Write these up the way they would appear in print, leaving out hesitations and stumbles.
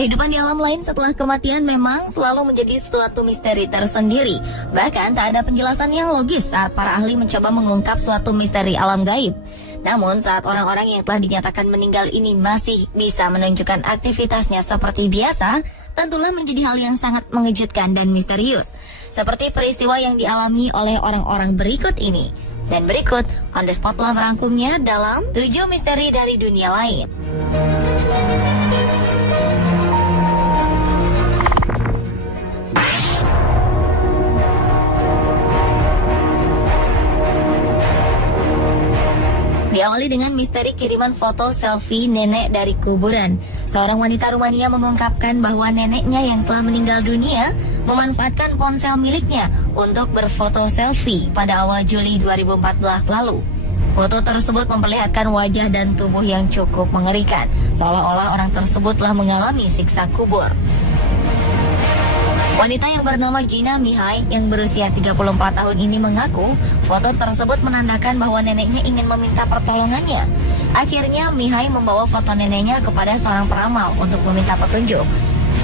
Kehidupan di alam lain setelah kematian memang selalu menjadi suatu misteri tersendiri. Bahkan tak ada penjelasan yang logis saat para ahli mencoba mengungkap suatu misteri alam gaib. Namun saat orang-orang yang telah dinyatakan meninggal ini masih bisa menunjukkan aktivitasnya seperti biasa, tentulah menjadi hal yang sangat mengejutkan dan misterius. Seperti peristiwa yang dialami oleh orang-orang berikut ini. Dan berikut, On The Spot telah merangkumnya dalam 7 misteri dari dunia lain. Diawali dengan misteri kiriman foto selfie nenek dari kuburan. Seorang wanita Rumania mengungkapkan bahwa neneknya yang telah meninggal dunia memanfaatkan ponsel miliknya untuk berfoto selfie pada awal Juli 2014 lalu. Foto tersebut memperlihatkan wajah dan tubuh yang cukup mengerikan, seolah-olah orang tersebut telah mengalami siksa kubur. Wanita yang bernama Gina Mihai yang berusia 34 tahun ini mengaku foto tersebut menandakan bahwa neneknya ingin meminta pertolongannya. Akhirnya Mihai membawa foto neneknya kepada seorang peramal untuk meminta petunjuk.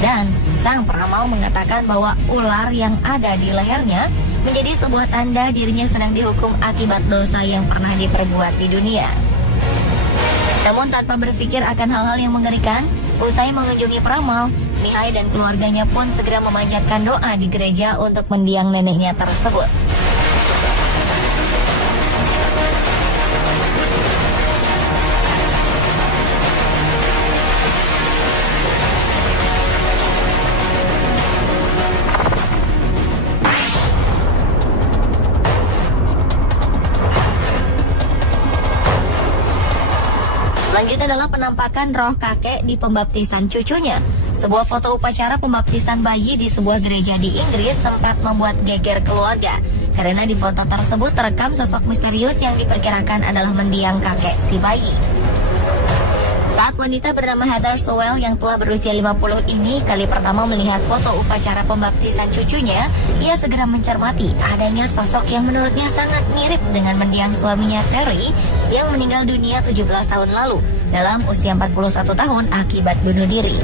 Dan sang peramal mengatakan bahwa ular yang ada di lehernya menjadi sebuah tanda dirinya sedang dihukum akibat dosa yang pernah diperbuat di dunia. Namun tanpa berpikir akan hal-hal yang mengerikan, usai mengunjungi peramal, Mihai dan keluarganya pun segera memanjatkan doa di gereja untuk mendiang neneknya tersebut. Selanjutnya adalah penampakan roh kakek di pembaptisan cucunya. Sebuah foto upacara pembaptisan bayi di sebuah gereja di Inggris sempat membuat geger keluarga. Karena di foto tersebut terekam sosok misterius yang diperkirakan adalah mendiang kakek si bayi. Saat wanita bernama Heather Sowell yang telah berusia 50 ini kali pertama melihat foto upacara pembaptisan cucunya, ia segera mencermati adanya sosok yang menurutnya sangat mirip dengan mendiang suaminya Terry yang meninggal dunia 17 tahun lalu dalam usia 41 tahun akibat bunuh diri.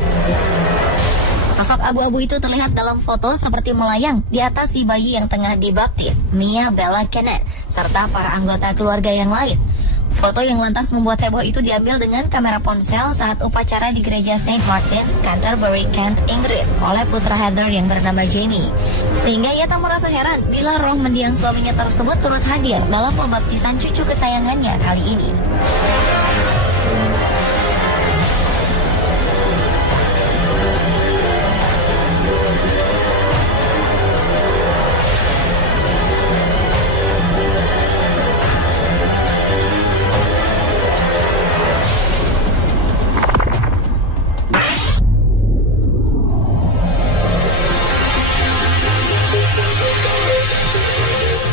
Sosok abu-abu itu terlihat dalam foto seperti melayang di atas si bayi yang tengah dibaptis, Mia Bella Kenneth, serta para anggota keluarga yang lain. Foto yang lantas membuat heboh itu diambil dengan kamera ponsel saat upacara di gereja St. Martin's, Canterbury, Kent, Inggris oleh putra Heather yang bernama Jamie. Sehingga ia tak merasa heran bila roh mendiang suaminya tersebut turut hadir dalam pembaptisan cucu kesayangannya kali ini.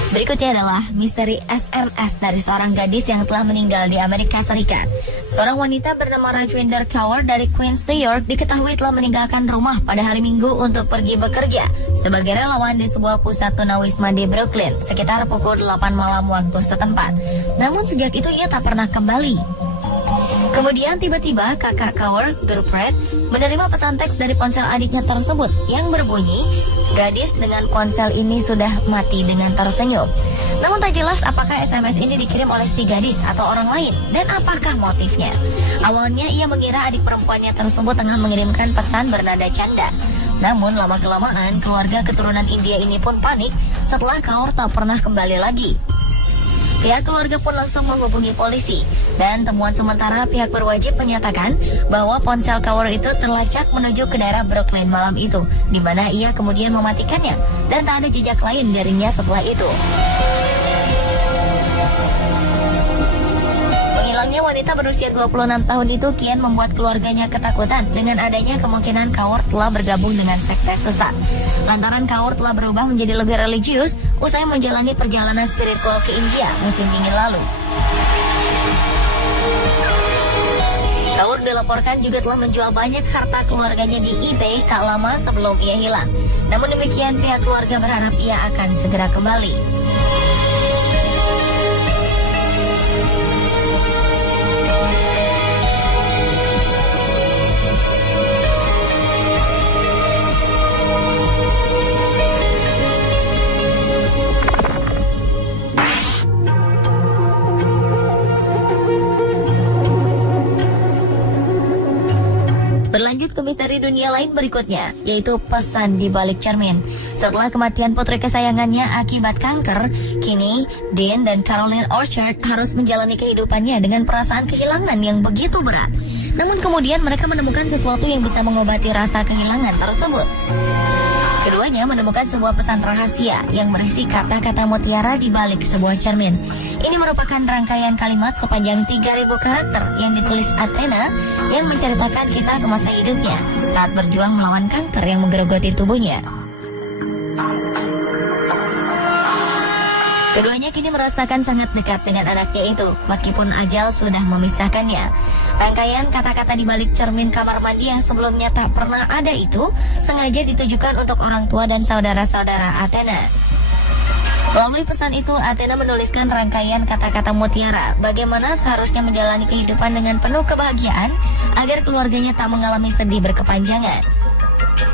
Berikutnya adalah misteri SMS dari seorang gadis yang telah meninggal di Amerika Serikat. Seorang wanita bernama Rajwinder Kaur dari Queens, New York diketahui telah meninggalkan rumah pada hari Minggu untuk pergi bekerja sebagai relawan di sebuah pusat tunawisma di Brooklyn sekitar pukul 8 malam waktu setempat. Namun sejak itu ia tak pernah kembali. Kemudian tiba-tiba kakak Kaur, Gurpreet, menerima pesan teks dari ponsel adiknya tersebut yang berbunyi, "Gadis dengan ponsel ini sudah mati," dengan tersenyum. Namun tak jelas apakah SMS ini dikirim oleh si gadis atau orang lain dan apakah motifnya. Awalnya ia mengira adik perempuannya tersebut tengah mengirimkan pesan bernada canda. Namun lama-kelamaan keluarga keturunan India ini pun panik setelah Kaur tak pernah kembali lagi. Pihak keluarga pun langsung menghubungi polisi dan temuan sementara pihak berwajib menyatakan bahwa ponsel Kaur itu terlacak menuju ke daerah Brooklyn malam itu, di mana ia kemudian mematikannya dan tak ada jejak lain darinya setelah itu. Hilangnya wanita berusia 26 tahun itu kian membuat keluarganya ketakutan dengan adanya kemungkinan Kaur telah bergabung dengan sekte sesat. Lantaran Kaur telah berubah menjadi lebih religius usai menjalani perjalanan spiritual ke India musim dingin lalu. Kaur dilaporkan juga telah menjual banyak harta keluarganya di eBay tak lama sebelum ia hilang. Namun demikian pihak keluarga berharap ia akan segera kembali. misteri dunia lain berikutnya, yaitu pesan di balik cermin. Setelah kematian putri kesayangannya akibat kanker, kini Dean dan Caroline Orchard harus menjalani kehidupannya dengan perasaan kehilangan yang begitu berat. Namun kemudian mereka menemukan sesuatu yang bisa mengobati rasa kehilangan tersebut. Keduanya menemukan sebuah pesan rahasia yang berisi kata-kata mutiara di balik sebuah cermin. Ini merupakan rangkaian kalimat sepanjang 3.000 karakter yang ditulis Athena yang menceritakan kisah semasa hidupnya saat berjuang melawan kanker yang menggerogoti tubuhnya. Keduanya kini merasakan sangat dekat dengan anaknya itu, meskipun ajal sudah memisahkannya. Rangkaian kata-kata di balik cermin kamar mandi yang sebelumnya tak pernah ada itu sengaja ditujukan untuk orang tua dan saudara-saudara Athena. Melalui pesan itu, Athena menuliskan rangkaian kata-kata mutiara, bagaimana seharusnya menjalani kehidupan dengan penuh kebahagiaan agar keluarganya tak mengalami sedih berkepanjangan.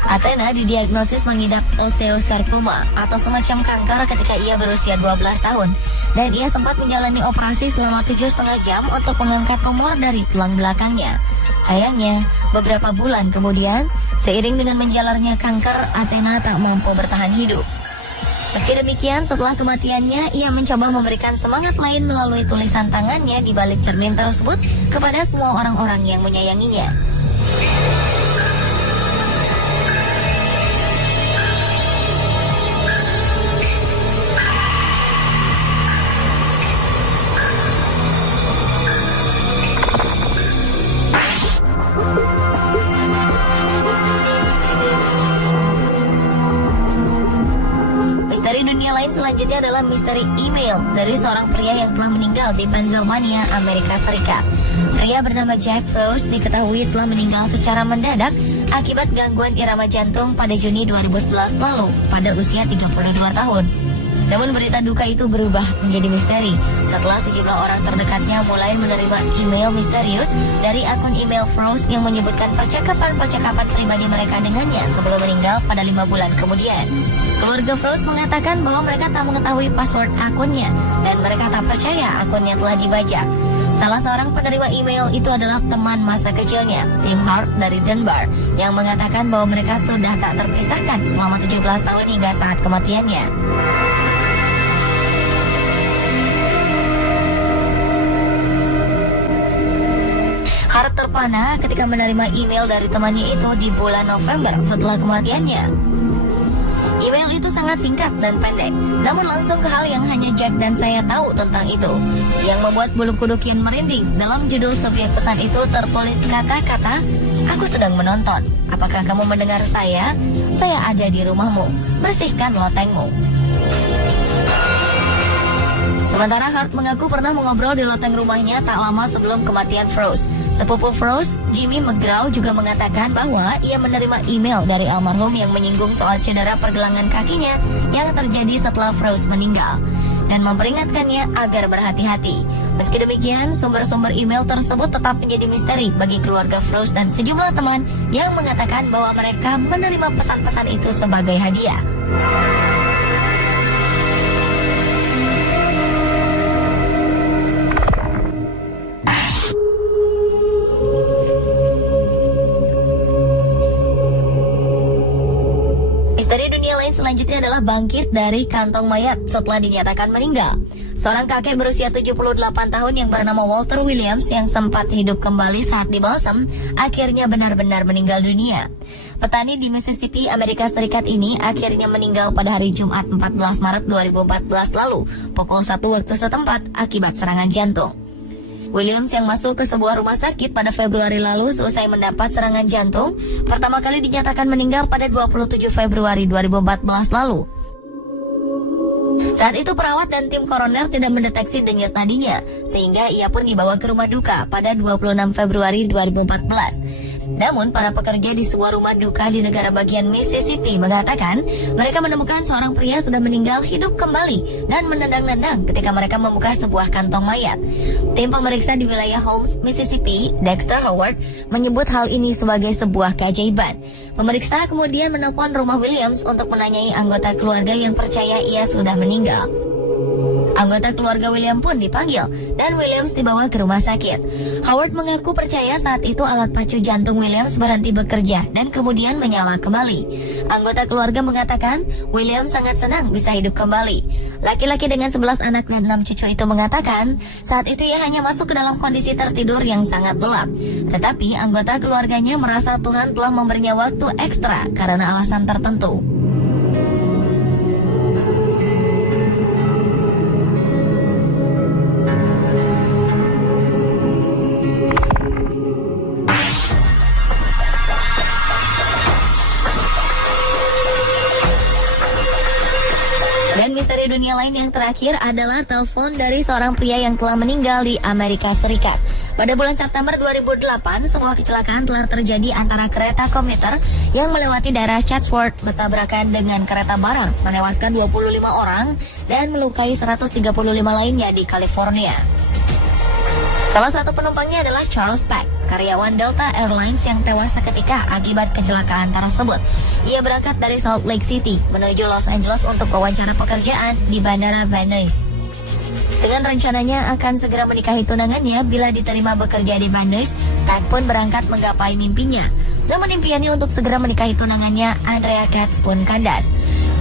Athena didiagnosis mengidap osteosarkoma atau semacam kanker ketika ia berusia 12 tahun dan ia sempat menjalani operasi selama 7,5 jam untuk mengangkat tumor dari tulang belakangnya. Sayangnya, beberapa bulan kemudian, seiring dengan menjalarnya kanker, Athena tak mampu bertahan hidup. Meski demikian, setelah kematiannya, ia mencoba memberikan semangat lain melalui tulisan tangannya di balik cermin tersebut kepada semua orang-orang yang menyayanginya. Misteri dunia lain selanjutnya adalah misteri email dari seorang pria yang telah meninggal di Pennsylvania, Amerika Serikat. Pria bernama Jack Frost diketahui telah meninggal secara mendadak akibat gangguan irama jantung pada Juni 2011 lalu pada usia 32 tahun. Namun berita duka itu berubah menjadi misteri setelah sejumlah orang terdekatnya mulai menerima email misterius dari akun email Frost yang menyebutkan percakapan-percakapan pribadi mereka dengannya sebelum meninggal pada 5 bulan kemudian. Keluarga Frost mengatakan bahwa mereka tak mengetahui password akunnya dan mereka tak percaya akunnya telah dibajak. Salah seorang penerima email itu adalah teman masa kecilnya, Tim Hart dari Dunbar, yang mengatakan bahwa mereka sudah tak terpisahkan selama 17 tahun hingga saat kematiannya. Hart terpana ketika menerima email dari temannya itu di bulan November setelah kematiannya. Email itu sangat singkat dan pendek, namun langsung ke hal yang hanya Jack dan saya tahu tentang itu. Yang membuat bulu kuduk kian merinding, dalam judul subjek pesan itu tertulis kata-kata, "Aku sedang menonton. Apakah kamu mendengar saya? Saya ada di rumahmu. Bersihkan lotengmu." Sementara Hart mengaku pernah mengobrol di loteng rumahnya tak lama sebelum kematian Frost. Sepupu Frost, Jimmy McGraw, juga mengatakan bahwa ia menerima email dari almarhum yang menyinggung soal cedera pergelangan kakinya yang terjadi setelah Frost meninggal dan memperingatkannya agar berhati-hati. Meski demikian, sumber-sumber email tersebut tetap menjadi misteri bagi keluarga Frost dan sejumlah teman yang mengatakan bahwa mereka menerima pesan-pesan itu sebagai hadiah. Misteri dunia lain selanjutnya adalah bangkit dari kantong mayat setelah dinyatakan meninggal. Seorang kakek berusia 78 tahun yang bernama Walter Williams yang sempat hidup kembali saat dibalsam akhirnya benar-benar meninggal dunia. Petani di Mississippi, Amerika Serikat ini akhirnya meninggal pada hari Jumat 14 Maret 2014 lalu pukul 1 waktu setempat akibat serangan jantung. Williams yang masuk ke sebuah rumah sakit pada Februari lalu seusai mendapat serangan jantung, pertama kali dinyatakan meninggal pada 27 Februari 2014 lalu. Saat itu perawat dan tim koroner tidak mendeteksi denyut nadinya, sehingga ia pun dibawa ke rumah duka pada 26 Februari 2014. Namun, para pekerja di sebuah rumah duka di negara bagian Mississippi mengatakan mereka menemukan seorang pria sudah meninggal hidup kembali dan menendang-nendang ketika mereka membuka sebuah kantong mayat. Tim pemeriksa di wilayah Holmes, Mississippi, Dexter Howard, menyebut hal ini sebagai sebuah keajaiban. Pemeriksa kemudian menelpon rumah Williams untuk menanyai anggota keluarga yang percaya ia sudah meninggal. Anggota keluarga William pun dipanggil dan Williams dibawa ke rumah sakit. Howard mengaku percaya saat itu alat pacu jantung Williams berhenti bekerja dan kemudian menyala kembali. Anggota keluarga mengatakan Williams sangat senang bisa hidup kembali. Laki-laki dengan 11 anak dan 6 cucu itu mengatakan saat itu ia hanya masuk ke dalam kondisi tertidur yang sangat gelap. Tetapi anggota keluarganya merasa Tuhan telah memberinya waktu ekstra karena alasan tertentu. Dan misteri dunia lain yang terakhir adalah telepon dari seorang pria yang telah meninggal di Amerika Serikat. Pada bulan September 2008, sebuah kecelakaan telah terjadi antara kereta komuter yang melewati daerah Chatsworth bertabrakan dengan kereta barang, menewaskan 25 orang dan melukai 135 lainnya di California. Salah satu penumpangnya adalah Charles Peck, karyawan Delta Airlines yang tewas seketika akibat kecelakaan tersebut. Ia berangkat dari Salt Lake City menuju Los Angeles untuk wawancara pekerjaan di Bandara Van Nuys. Dengan rencananya akan segera menikahi tunangannya bila diterima bekerja di Van Nuys, Peck pun berangkat menggapai mimpinya. Namun impiannya untuk segera menikahi tunangannya, Andrea Katz, pun kandas.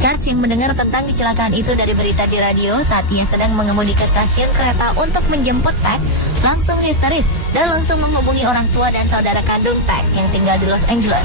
Katz yang mendengar tentang kecelakaan itu dari berita di radio saat ia sedang mengemudi ke stasiun kereta untuk menjemput Peck, langsung histeris dan langsung menghubungi orang tua dan saudara kandung Peck yang tinggal di Los Angeles.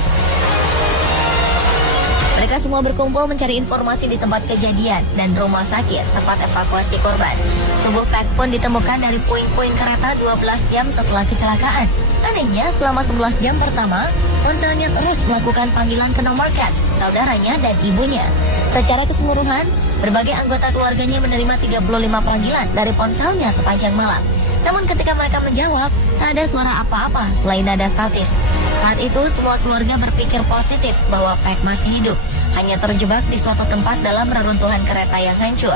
Mereka semua berkumpul mencari informasi di tempat kejadian dan rumah sakit tempat evakuasi korban. Tubuh Peck pun ditemukan dari puing-puing kereta 12 jam setelah kecelakaan. Anehnya, selama 11 jam pertama, ponselnya terus melakukan panggilan ke nomor Katz, saudaranya dan ibunya. Secara keseluruhan, berbagai anggota keluarganya menerima 35 panggilan dari ponselnya sepanjang malam. Namun ketika mereka menjawab, tak ada suara apa-apa selain nada statis. Saat itu semua keluarga berpikir positif bahwa Peck masih hidup, hanya terjebak di suatu tempat dalam reruntuhan kereta yang hancur.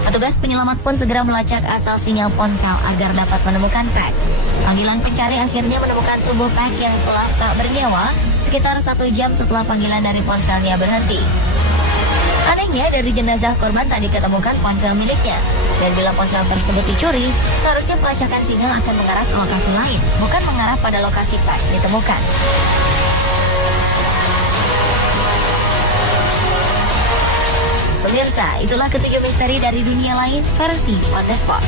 Petugas penyelamat pun segera melacak asal sinyal ponsel agar dapat menemukan Peck. Panggilan pencari akhirnya menemukan tubuh Peck yang telah tak bernyawa sekitar 1 jam setelah panggilan dari ponselnya berhenti. Anehnya, dari jenazah korban tak diketemukan ponsel miliknya. Dan bila ponsel tersebut dicuri, seharusnya pelacakan sinyal akan mengarah ke lokasi lain, bukan mengarah pada lokasi Peck ditemukan. Pemirsa, itulah ketujuh misteri dari dunia lain versi On The Spot.